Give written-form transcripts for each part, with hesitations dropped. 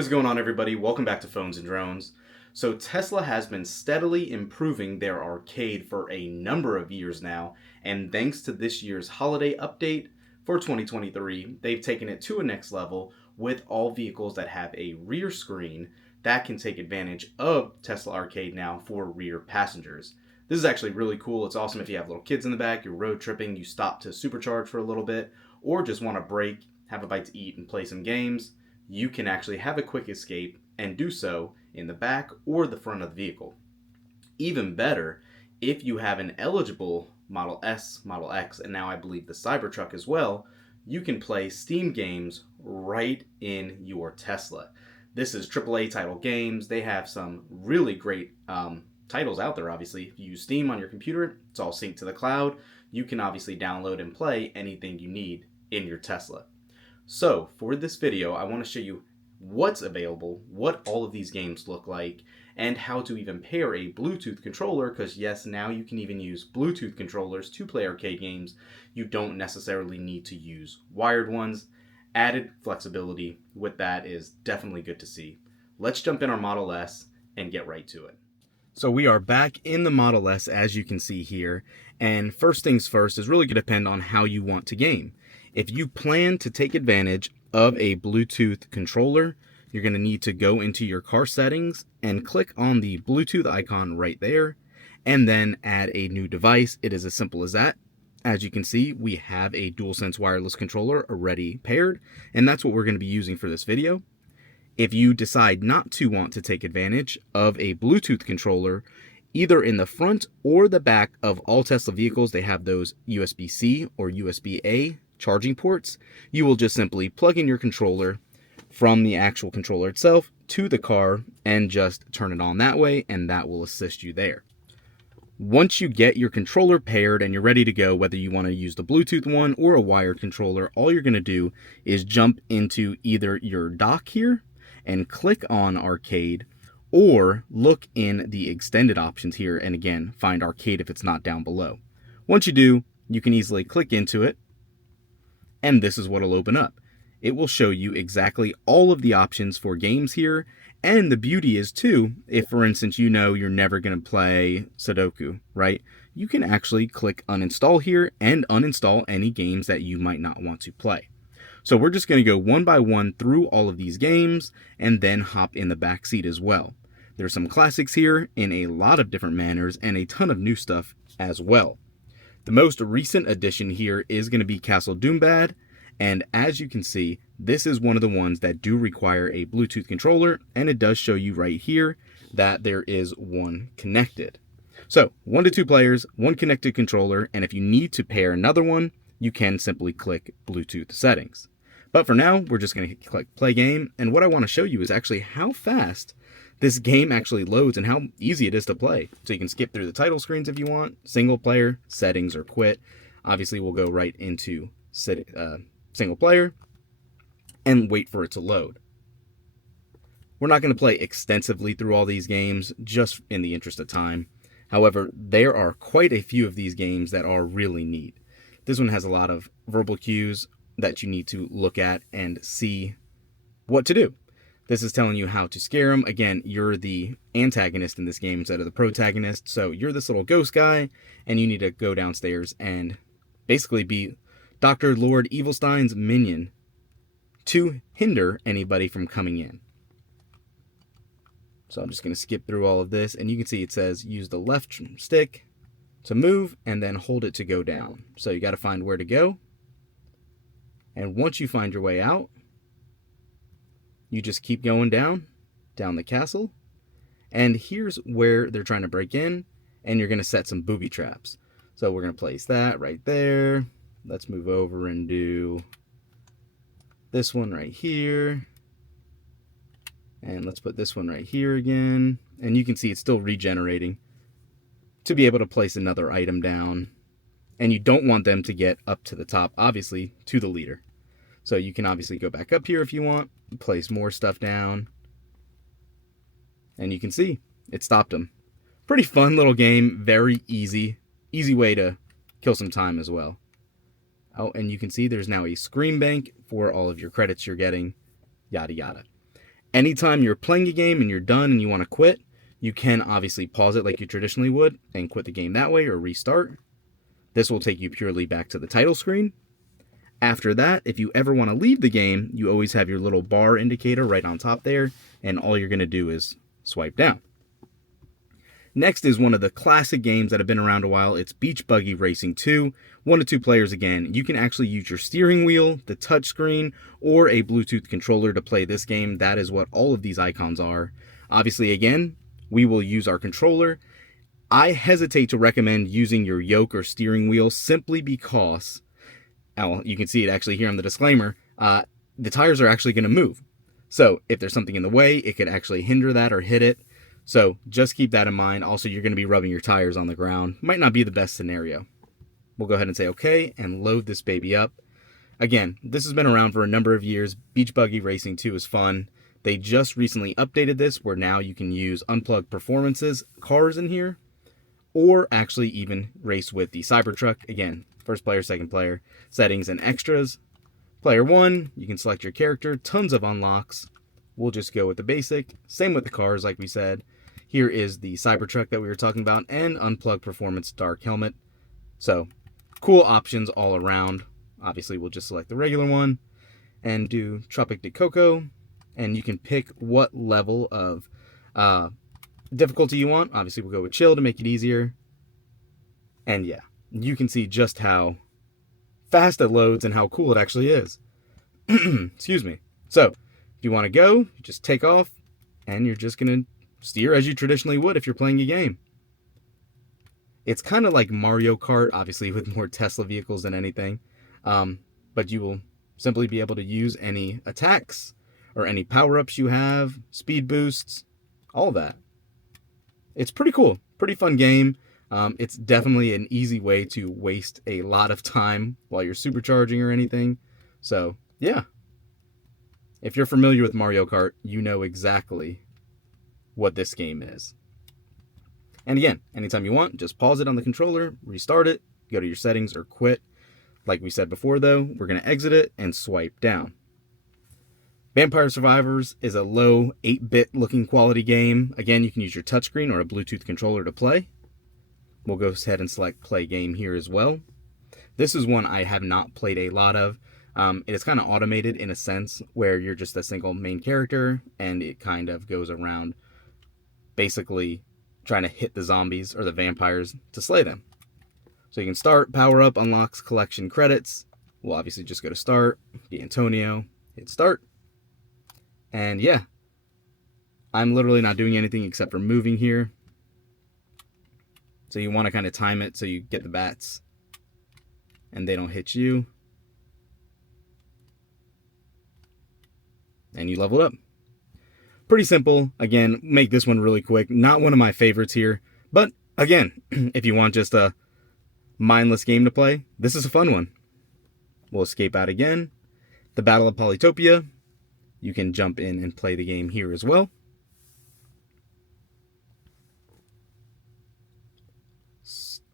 What is going on, everybody? Welcome back to Phones and Drones. So Tesla has been steadily improving their arcade for a number of years now, and thanks to this year's holiday update for 2023, they've taken it to a next level with all vehicles that have a rear screen that can take advantage of Tesla Arcade now for rear passengers. This is actually really cool. It's awesome if you have little kids in the back, you're road tripping, you stop to supercharge for a little bit, or just want to break, have a bite to eat, and play some games. You can actually have a quick escape and do so in the back or the front of the vehicle. Even better, if you have an eligible Model S, Model X, and now I believe the Cybertruck as well, you can play Steam games right in your Tesla. This is AAA title games. They have some really great titles out there, obviously. If you use Steam on your computer, it's all synced to the cloud. You can obviously download and play anything you need in your Tesla. So, for this video, I want to show you what's available, what all of these games look like, and how to even pair a Bluetooth controller, because yes, now you can even use Bluetooth controllers to play arcade games. You don't necessarily need to use wired ones. Added flexibility with that is definitely good to see. Let's jump in our Model S and get right to it. So we are back in the Model S, as you can see here, and first things first is really going to depend on how you want to game. If you plan to take advantage of a Bluetooth controller, you're going to need to go into your car settings and click on the Bluetooth icon right there, and then add a new device. It is as simple as that. As you can see, we have a DualSense wireless controller already paired, and that's what we're going to be using for this video. If you decide not to want to take advantage of a Bluetooth controller, either in the front or the back of all Tesla vehicles, they have those USB-C or USB-A charging ports. You will just simply plug in your controller from the actual controller itself to the car and just turn it on that way, and that will assist you there. Once you get your controller paired and you're ready to go, whether you want to use the Bluetooth one or a wired controller, all you're going to do is jump into either your dock here and click on arcade, or look in the extended options here and again find arcade if it's not down below. Once you do, you can easily click into it, and this is what will open up. It will show you exactly all of the options for games here, and the beauty is too, if for instance you know you're never going to play Sudoku, right? You can actually click uninstall here and uninstall any games that you might not want to play. So we're just going to go one by one through all of these games and then hop in the back seat as well. There's some classics here in a lot of different manners and a ton of new stuff as well. The most recent addition here is going to be Castle Doombad, and as you can see, this is one of the ones that do require a Bluetooth controller, and it does show you right here that there is one connected. So 1 to 2 players, one connected controller, and if you need to pair another one, you can simply click Bluetooth settings. But for now, we're just going to click play game, and what I want to show you is actually how fast this game actually loads and how easy it is to play. So you can skip through the title screens if you want, single player, settings, or quit. Obviously, we'll go right into single player and wait for it to load. We're not going to play extensively through all these games, just in the interest of time. However, there are quite a few of these games that are really neat. This one has a lot of verbal cues that you need to look at and see what to do. This is telling you how to scare them. Again, you're the antagonist in this game instead of the protagonist. So you're this little ghost guy, and you need to go downstairs and basically be Dr. Lord Evilstein's minion to hinder anybody from coming in. So I'm just going to skip through all of this, and you can see it says use the left stick to move and then hold it to go down. So you got to find where to go. And once you find your way out, you just keep going down the castle. And here's where they're trying to break in, and you're going to set some booby traps. So we're going to place that right there. Let's move over and do this one right here. And let's put this one right here again. And you can see it's still regenerating to be able to place another item down. And you don't want them to get up to the top, obviously, to the leader. So you can obviously go back up here if you want, place more stuff down. And you can see, it stopped them. Pretty fun little game, very easy. Easy way to kill some time as well. Oh, and you can see there's now a screen bank for all of your credits you're getting, yada yada. Anytime you're playing a game and you're done and you want to quit, you can obviously pause it like you traditionally would and quit the game that way or restart. This will take you purely back to the title screen. After that, if you ever want to leave the game, you always have your little bar indicator right on top there, and all you're going to do is swipe down. Next is one of the classic games that have been around a while. It's Beach Buggy Racing 2. 1 to 2 players again. You can actually use your steering wheel, the touchscreen, or a Bluetooth controller to play this game. That is what all of these icons are. Obviously, again, we will use our controller. I hesitate to recommend using your yoke or steering wheel simply because, well, you can see it actually here on the disclaimer, the tires are actually going to move. So if there's something in the way, it could actually hinder that or hit it. So just keep that in mind. Also, you're going to be rubbing your tires on the ground. Might not be the best scenario. We'll go ahead and say okay and load this baby up. Again, this has been around for a number of years. Beach Buggy Racing 2 is fun. They just recently updated this where now you can use unplugged performances cars in here, or actually even race with the Cybertruck. Again, first player, second player, settings and extras. Player 1, you can select your character, tons of unlocks. We'll just go with the basic. Same with the cars, like we said. Here is the Cybertruck that we were talking about, and unplugged performance dark helmet. So, cool options all around. Obviously, we'll just select the regular one and do Tropic de Coco. And you can pick what level of difficulty you want. Obviously, we'll go with chill to make it easier. And yeah, you can see just how fast it loads and how cool it actually is. Excuse me. So, if you want to go, you just take off, and you're just going to steer as you traditionally would if you're playing a game. It's kind of like Mario Kart, obviously with more Tesla vehicles than anything. But you will simply be able to use any attacks or any power-ups you have, speed boosts, all that. It's pretty cool, pretty fun game. It's definitely an easy way to waste a lot of time while you're supercharging or anything. So, yeah. If you're familiar with Mario Kart, you know exactly what this game is. And again, anytime you want, just pause it on the controller, restart it, go to your settings, or quit. Like we said before, though, we're going to exit it and swipe down. Vampire Survivors is a low 8-bit looking quality game. Again, you can use your touchscreen or a Bluetooth controller to play. We'll go ahead and select play game here as well. This is one I have not played a lot of. It is kind of automated in a sense where you're just a single main character and it kind of goes around basically trying to hit the zombies or the vampires to slay them. So you can start, power up, unlocks collection credits. We'll obviously just go to start, be Antonio, hit start. And yeah, I'm literally not doing anything except for moving here. So you want to kind of time it so you get the bats and they don't hit you. And you level up. Pretty simple. Again, make this one really quick. Not one of my favorites here. But again, if you want just a mindless game to play, this is a fun one. We'll escape out again. The Battle of Polyopia. You can jump in and play the game here as well.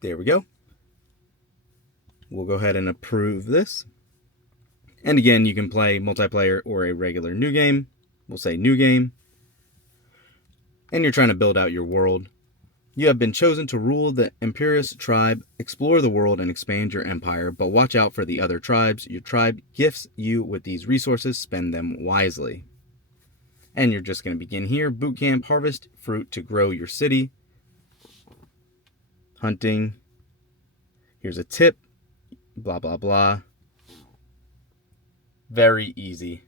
There we go. We'll go ahead and approve this. And again, you can play multiplayer or a regular new game. We'll say new game. And you're trying to build out your world. You have been chosen to rule the Imperius tribe, explore the world, and expand your empire, but watch out for the other tribes. Your tribe gifts you with these resources, spend them wisely. And you're just going to begin here. Boot camp, harvest fruit to grow your city. Hunting. Here's a tip. Blah, blah, blah. Very easy.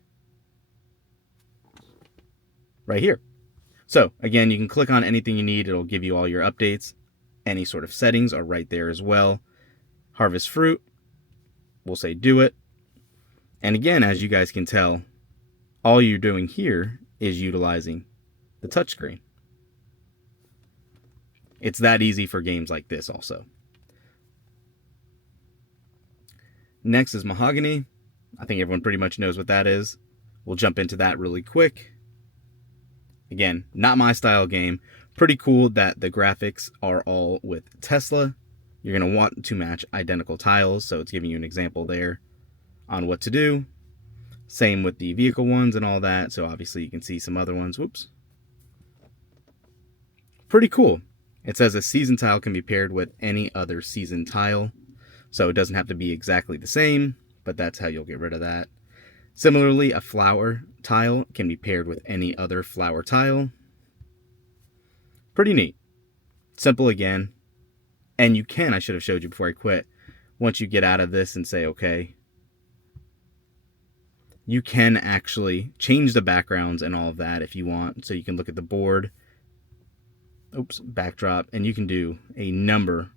Right here. So, again, you can click on anything you need. It'll give you all your updates. Any sort of settings are right there as well. Harvest fruit. We'll say do it. And again, as you guys can tell, all you're doing here is utilizing the touchscreen. It's that easy for games like this also. Next is Mahogany. I think everyone pretty much knows what that is. We'll jump into that really quick. Again, not my style game. Pretty cool that the graphics are all with Tesla. You're going to want to match identical tiles, so it's giving you an example there on what to do. Same with the vehicle ones and all that. So obviously you can see some other ones. Whoops. Pretty cool. It says a season tile can be paired with any other season tile. So it doesn't have to be exactly the same, but that's how you'll get rid of that. Similarly, a flower tile can be paired with any other flower tile. Pretty neat. Simple again. And you can, I should have showed you before I quit, once you get out of this and say okay, you can actually change the backgrounds and all of that if you want. So you can look at the board, backdrop, and you can do a number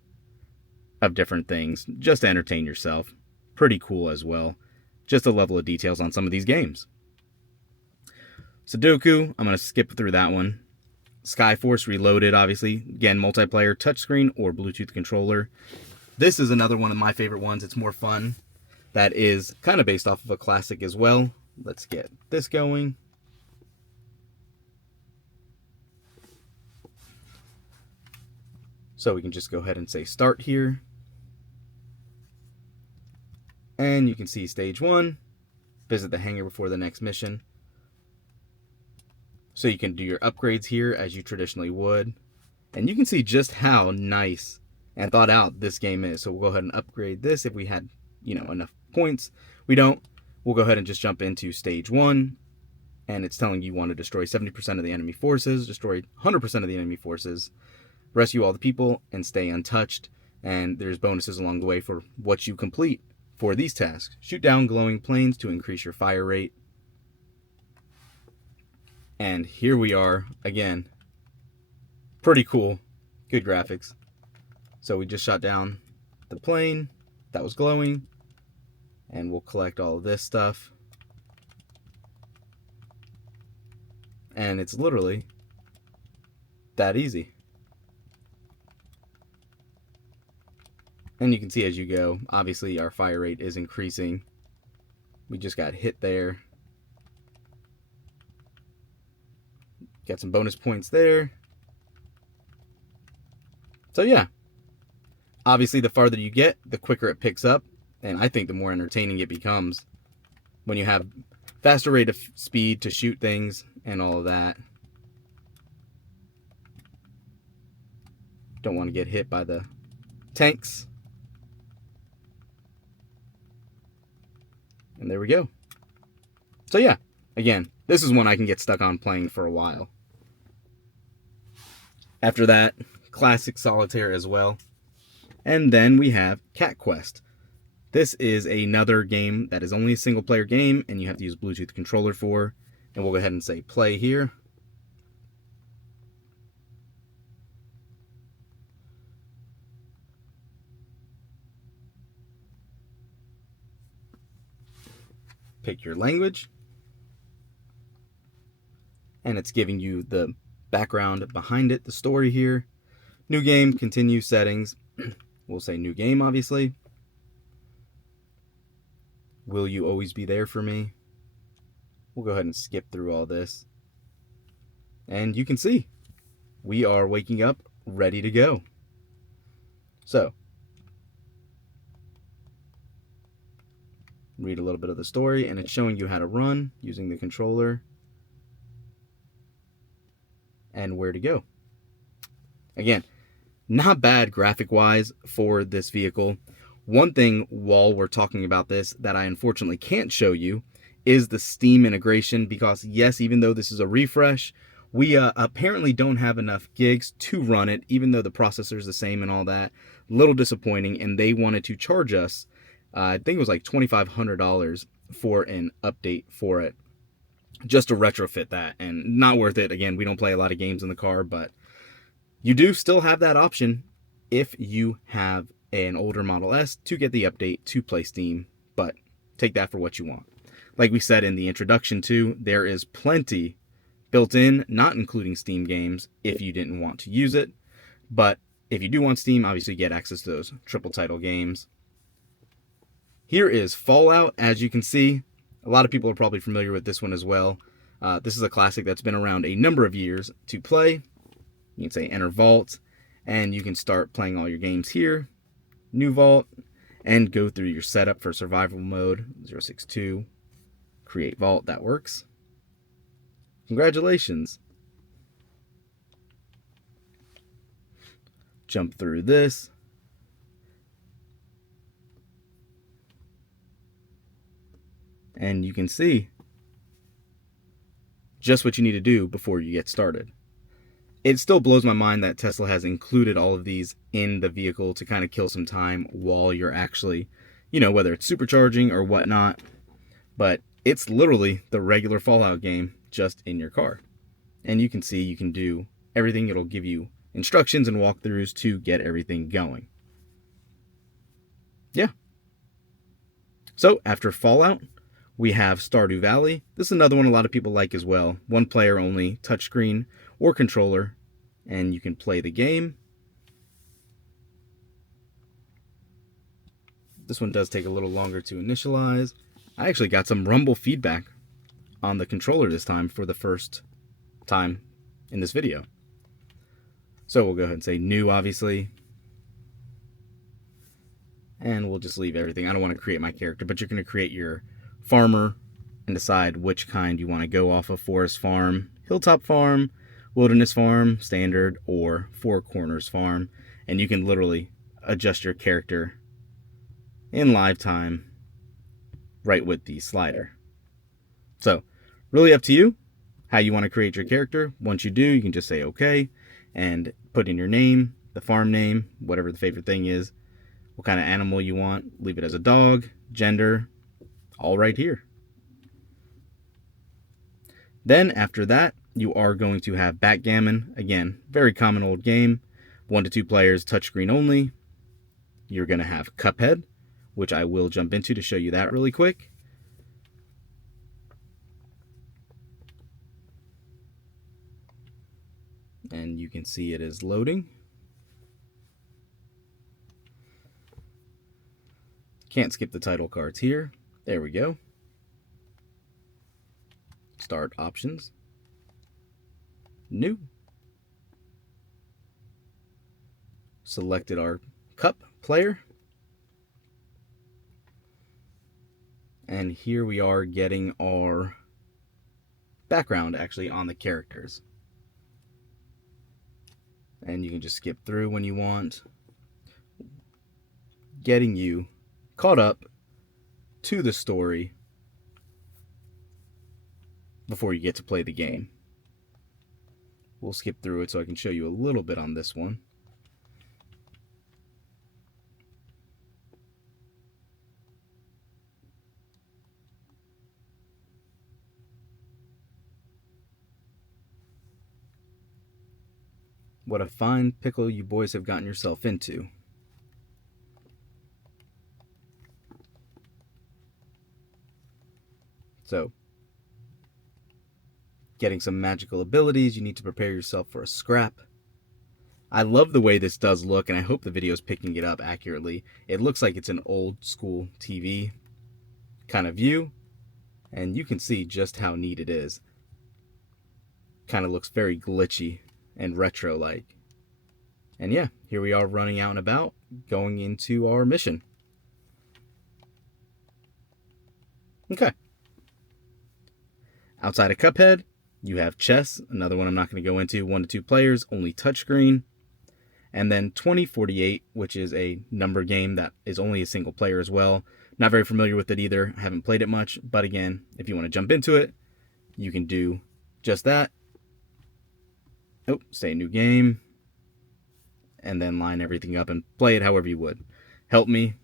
of different things just to entertain yourself. Pretty cool as well. Just a level of details on some of these games. Sudoku, I'm going to skip through that one. Skyforce Reloaded, obviously. Again, multiplayer, touchscreen, or Bluetooth controller. This is another one of my favorite ones. It's more fun. That is kind of based off of a classic as well. Let's get this going. So we can just go ahead and say start here. And you can see stage 1. Visit the hangar before the next mission. So you can do your upgrades here as you traditionally would. And you can see just how nice and thought out this game is. So we'll go ahead and upgrade this if we had, enough points. We don't. We'll go ahead and just jump into stage 1. And it's telling you want to destroy 70% of the enemy forces, destroy 100% of the enemy forces, rescue all the people, and stay untouched. And there's bonuses along the way for what you complete for these tasks. Shoot down glowing planes to increase your fire rate. And here we are again. Pretty cool. Good graphics. So we just shot down the plane that was glowing. And we'll collect all of this stuff. And it's literally that easy. And you can see as you go, obviously our fire rate is increasing. We just got hit there. Got some bonus points there. So yeah, obviously the farther you get, the quicker it picks up. And I think the more entertaining it becomes when you have faster rate of speed to shoot things and all of that. Don't want to get hit by the tanks. And there we go. So yeah, again, this is one I can get stuck on playing for a while. After that, classic solitaire as well. And then we have Cat Quest. This is another game that is only a single player game and you have to use Bluetooth controller for. And we'll go ahead and say play here. Pick your language. And it's giving you the background behind it, the story here. New game, continue settings. We'll say new game, obviously. Will you always be there for me? We'll go ahead and skip through all this. And you can see, we are waking up, ready to go. So, read a little bit of the story, and it's showing you how to run using the controller and where to go. Again, not bad graphic-wise for this vehicle. One thing while we're talking about this that I unfortunately can't show you is the Steam integration, because yes, even though this is a refresh, we apparently don't have enough gigs to run it, even though the processor is the same and all that. Little disappointing, and they wanted to charge us, I think it was like $2,500 for an update for it, just to retrofit that, and not worth it. Again, we don't play a lot of games in the car, but you do still have that option if you have an older Model S to get the update to play Steam, but take that for what you want. Like we said in the introduction too, there is plenty built in, not including Steam games, if you didn't want to use it. But if you do want Steam, obviously you get access to those triple title games. Here is Fallout, as you can see. A lot of people are probably familiar with this one as well. This is a classic that's been around a number of years to play. You can say enter vault, and you can start playing all your games here. New vault, and go through your setup for survival mode, 062. Create vault, that works. Congratulations. Jump through this. And you can see just what you need to do before you get started. It still blows my mind that Tesla has included all of these in the vehicle to kind of kill some time while you're actually, whether it's supercharging or whatnot. But it's literally the regular Fallout game just in your car. And you can see you can do everything. It'll give you instructions and walkthroughs to get everything going. Yeah. So after Fallout, we have Stardew Valley. This is another one a lot of people like as well. One player only, touchscreen or controller, and you can play the game. This one does take a little longer to initialize. I actually got some rumble feedback on the controller this time for the first time in this video. So we'll go ahead and say new, obviously. And we'll just leave everything. I don't want to create my character, but you're going to create your farmer and decide which kind you want to go off of: forest farm, hilltop farm, wilderness farm, standard, or four corners farm. And you can literally adjust your character in live time right with the slider. So really up to you how you want to create your character. Once you do, you can just say okay and put in your name, the farm name, whatever the favorite thing is, what kind of animal you want, leave it as a dog, gender, all right here. Then after that, you are going to have backgammon. Again, very common old game, 1 to 2 players, touchscreen only. You're going to have Cuphead, which I will jump into to show you that really quick. And you can see it is loading. Can't skip the title cards here. There we go. Start options. New. Selected our cup player. And here we are getting our background actually on the characters. And you can just skip through when you want. Getting you caught up to the story before you get to play the game. We'll skip through it so I can show you a little bit on this one. What a fine pickle you boys have gotten yourself into. So, getting some magical abilities, you need to prepare yourself for a scrap. I love the way this does look, and I hope the video is picking it up accurately. It looks like it's an old school TV kind of view, and you can see just how neat it is. Kind of looks very glitchy and retro-like. And yeah, here we are running out and about, going into our mission. Okay. Outside of Cuphead, you have chess, another one I'm not going to go into, 1 to 2 players, only touchscreen. And then 2048, which is a number game that is only a single player as well. Not very familiar with it either. I haven't played it much, but again, if you want to jump into it, you can do just that. Oh, say new game, and then line everything up and play it however you would. Help me.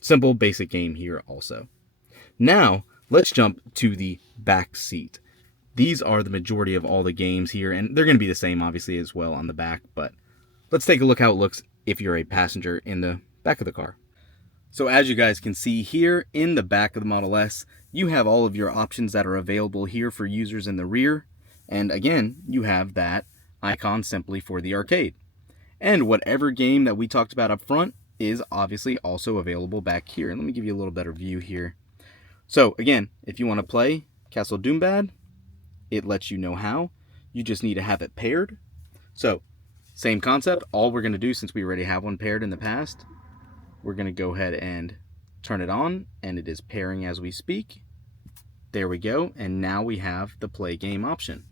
Simple, basic game here also. Now, let's jump to the back seat. These are the majority of all the games here, and they're going to be the same, obviously, as well on the back, but let's take a look how it looks if you're a passenger in the back of the car. So as you guys can see here in the back of the Model S, you have all of your options that are available here for users in the rear. And again, you have that icon simply for the arcade. And whatever game that we talked about up front is obviously also available back here. And let me give you a little better view here. So again, if you want to play Castle Doombad, it lets you know how. You just need to have it paired. So same concept. All we're going to do, since we already have one paired in the past, we're going to go ahead and turn it on, and it is pairing as we speak. There we go. And now we have the play game option.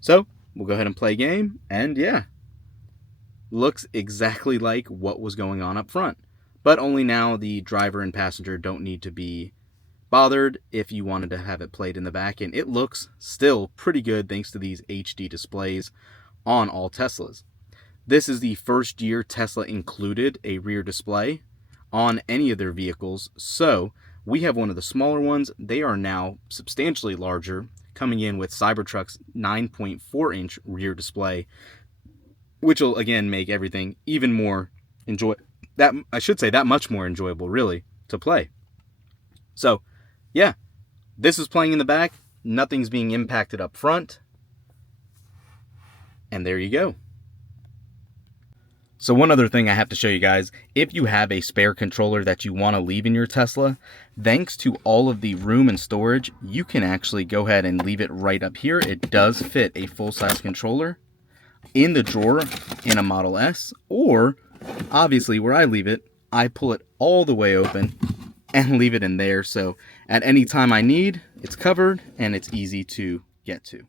So we'll go ahead and play game. And yeah, looks exactly like what was going on up front. But only now the driver and passenger don't need to be bothered if you wanted to have it played in the back. And it looks still pretty good thanks to these HD displays on all Teslas. This is the first year Tesla included a rear display on any of their vehicles. So we have one of the smaller ones. They are now substantially larger, coming in with Cybertruck's 9.4-inch rear display, which will again make everything even more that much more enjoyable, really, to play. So, yeah, this is playing in the back. Nothing's being impacted up front. And there you go. So one other thing I have to show you guys, if you have a spare controller that you want to leave in your Tesla, thanks to all of the room and storage, you can actually go ahead and leave it right up here. It does fit a full-size controller in the drawer in a Model S, or obviously where I leave it, I pull it all the way open and leave it in there. So at any time I need, it's covered and it's easy to get to.